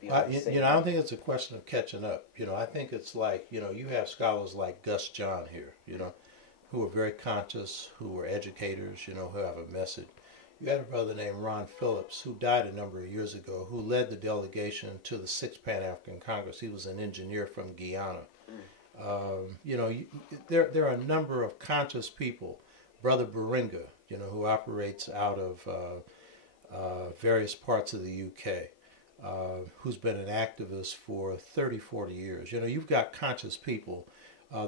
be on the same I don't think it's a question of catching up. I think it's like, you have scholars like Gus John here, who are very conscious, who are educators, who have a message. You had a brother named Ron Phillips who died a number of years ago, who led the delegation to the Sixth Pan-African Congress. He was an engineer from Guyana. There are a number of conscious people. Brother Baringa, who operates out of various parts of the UK, who's been an activist for 30, 40 years. You've got conscious people.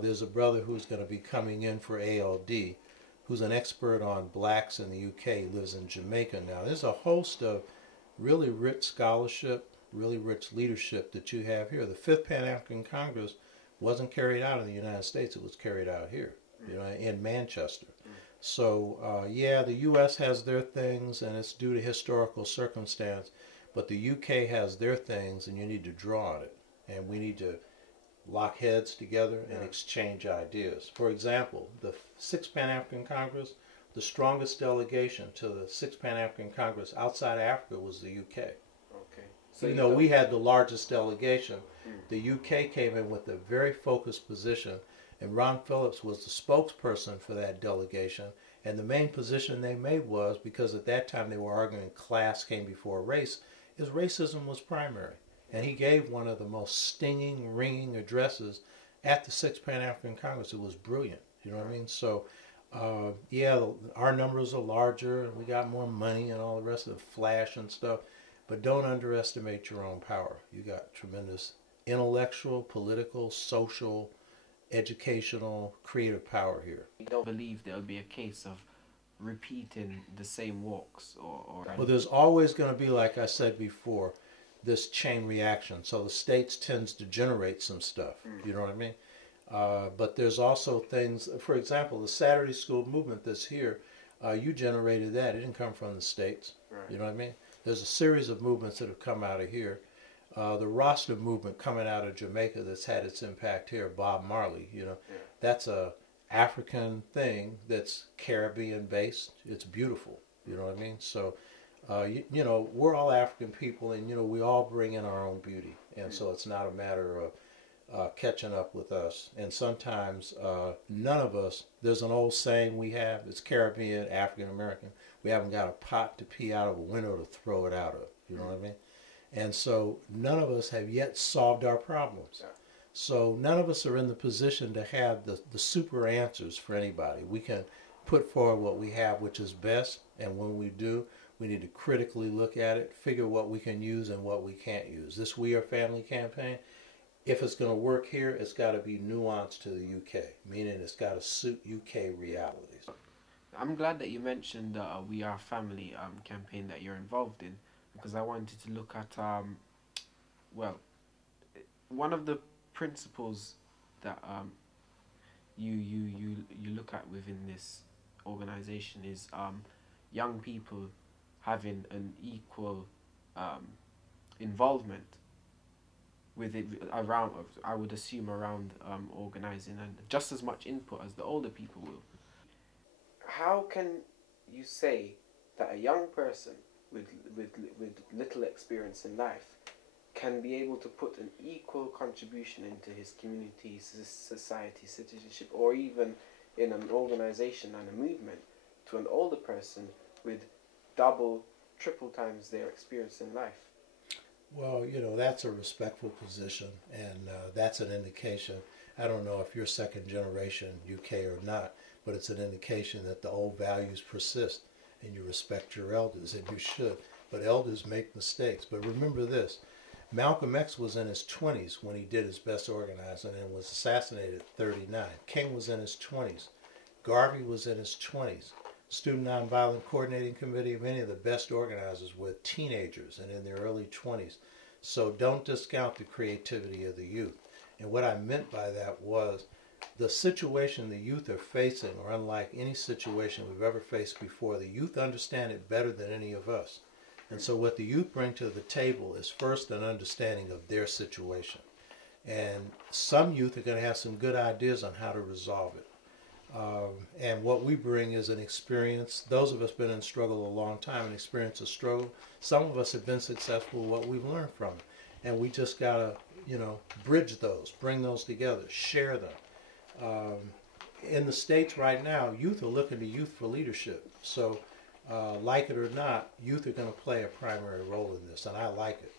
There's a brother who's going to be coming in for ALD, who's an expert on blacks in the UK. He lives in Jamaica now. There's a host of really rich scholarship, really rich leadership that you have here. The Fifth Pan-African Congress wasn't carried out in the United States. It was carried out here, in Manchester. So, yeah, the U.S. has their things, and it's due to historical circumstance, but the U.K. has their things, and you need to draw on it. And we need to lock heads together and exchange ideas. For example, the Sixth Pan-African Congress, the strongest delegation to the Sixth Pan-African Congress outside of Africa was the UK. Okay. So Even though we had the largest delegation, the UK came in with a very focused position, and Ron Phillips was the spokesperson for that delegation. And the main position they made was, because at that time they were arguing class came before race, is racism was primary. And he gave one of the most stinging, ringing addresses at the Sixth Pan-African Congress. It was brilliant. You know what I mean? So, yeah, our numbers are larger, and we got more money and all the rest of the flash and stuff. But don't underestimate your own power. You got tremendous intellectual, political, social, educational, creative power here. You don't believe there'll be a case of repeating the same walks or Well, there's always going to be, like I said before, this chain reaction. So the states tends to generate some stuff. You know what I mean? But there's also things, for example, the Saturday school movement that's here, you generated that. It didn't come from the states. Right. You know what I mean? There's a series of movements that have come out of here. The Rasta movement coming out of Jamaica that's had its impact here, Bob Marley, that's a African thing that's Caribbean based. It's beautiful. You know what I mean? So, we're all African people, and, we all bring in our own beauty. And so it's not a matter of catching up with us. And sometimes none of us, there's an old saying we have, it's Caribbean, African American, we haven't got a pot to pee out of a window to throw it out of. You know what I mean? And so none of us have yet solved our problems. So none of us are in the position to have the super answers for anybody. We can put forward what we have, which is best, and when we do, we need to critically look at it, figure what we can use and what we can't use. This We Are Family campaign, if it's going to work here, it's got to be nuanced to the UK, meaning it's got to suit UK realities. I'm glad that you mentioned the We Are Family campaign that you're involved in, because I wanted to look at, well, one of the principles that you look at within this organization is young people having an equal involvement with it around, I would assume, around organizing, and just as much input as the older people will. How can you say that a young person with little experience in life can be able to put an equal contribution into his community, society, citizenship, or even in an organization and a movement to an older person with double, triple times their experience in life? Well, that's a respectful position, and that's an indication. I don't know if you're second generation UK or not, but it's an indication that the old values persist, and you respect your elders, and you should. But elders make mistakes. But remember this, Malcolm X was in his 20s when he did his best organizing and was assassinated at 39. King was in his 20s. Garvey was in his 20s. Student Nonviolent Coordinating Committee, many of the best organizers were teenagers and in their early 20s. So don't discount the creativity of the youth. And what I meant by that was the situation the youth are facing are unlike any situation we've ever faced before. The youth understand it better than any of us. And so what the youth bring to the table is first an understanding of their situation. And some youth are going to have some good ideas on how to resolve it. And what we bring is an experience. Those of us been in struggle a long time and experience of struggle. Some of us have been successful, what we've learned from it. and we just gotta, bridge those, bring those together, share them. In the States right now, youth are looking to youth for leadership. So, like it or not, youth are going to play a primary role in this, and I like it.